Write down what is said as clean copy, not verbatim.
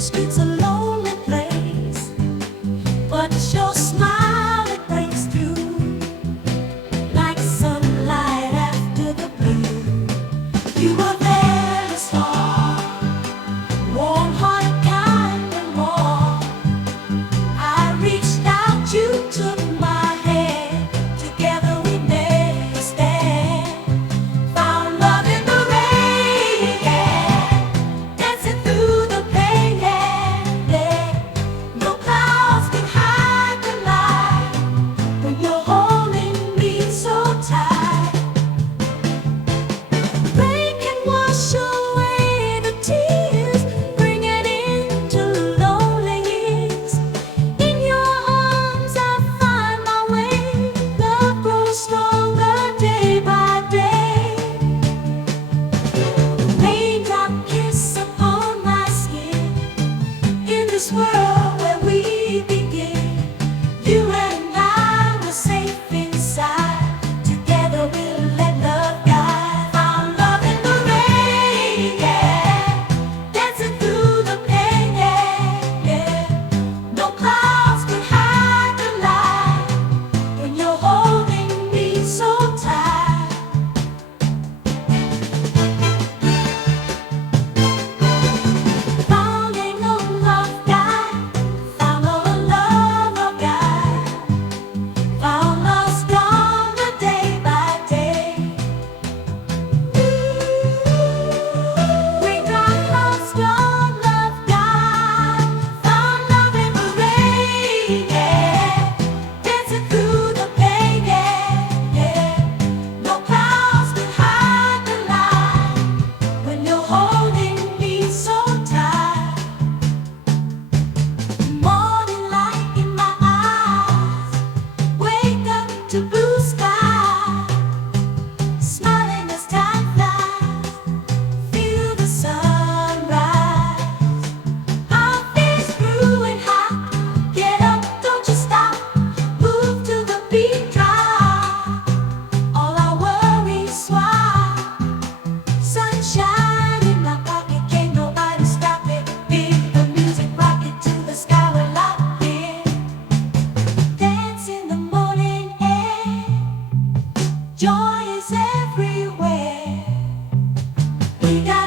the streets a lonely place, but your smile it breaks through like sunlight after the blue. You were there to start, warm heart, kind and warm. I reached out, you took my hand. Together we made a stand. Found love in the rain, yeah. Dancing through the pain, yeah, yeah. No clouds can hide the light when you're holding me so tight. Rain can wash away the tears, bring it into lonely years. In your arms I find my way. Love grows stronger day by day. Raindrop kiss upon my skin. In this world where we begin, you and I were safe inside. Together we'll let love guide. Found love in the rain, yeah. Dancing through the pain, yeah, yeah. No clouds can hide the light when you're holding me so tight. Finding a love guide, found a love guide. Found love stronger day by day. Raindrop love, strong love guide. Found love in the rain, yeah. Dancing through the pain, yeah, yeah. No clouds can hide the light when you're holding me so tight. Morning light in my eyes, wake up to blue sky. Smiling as time flies, feel the sunrise. Our fears brewing hot, get up, don't you stop. Move to the beat, drop all our worries swap. Sunshine in my pocket, can't nobody stop it. Feel the music, rock it to the sky, we're locked in. Dance in the morning air, joy is everywhere. We got